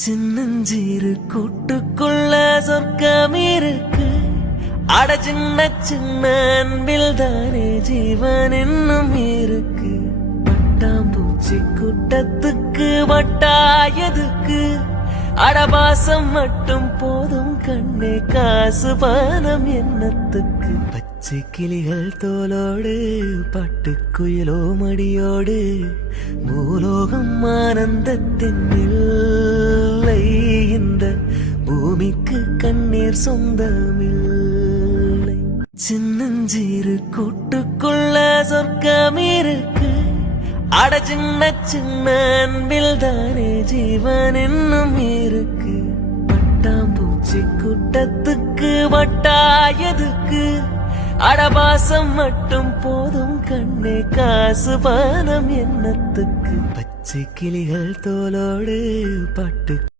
சின்னஞ்சீரு கூட்டுக்குள்ள சொர்க்கம் இருக்கு. அட சின்ன சின்ன அன்பில் தானே ஜீவன் இன்னும் இருக்கு. பட்டாம்பூச்சி கூட்டத்துக்கு வட்டாயதுக்கு அடபாசம் மட்டும் போதும் கண்ணே, காசு பானம் என்னத்துக்கு. பச்சை கிளிகள் தோலோடு பட்டுக்குயிலோ மடியோடு பூலோகம் ஆனந்தத்தின் இல்லை. இந்த பூமிக்கு கண்ணீர் சொந்தமில்லை. சின்னஞ்சீரு கூட்டுக்குள்ள சொர்க்கம் இருக்கு. அட சின்ன சின்ன அன்பில் தானே ஜீவன் இன்னும் இருக்கு. பட்டாம்பூச்சி கூட்டத்துக்கு வட்டாயதுக்கு அடபாசம் மட்டும் போதும் கண்ணே, காசு பானம் என்னத்துக்கு. பச்சை கிளிகள் தோலோடு பட்டு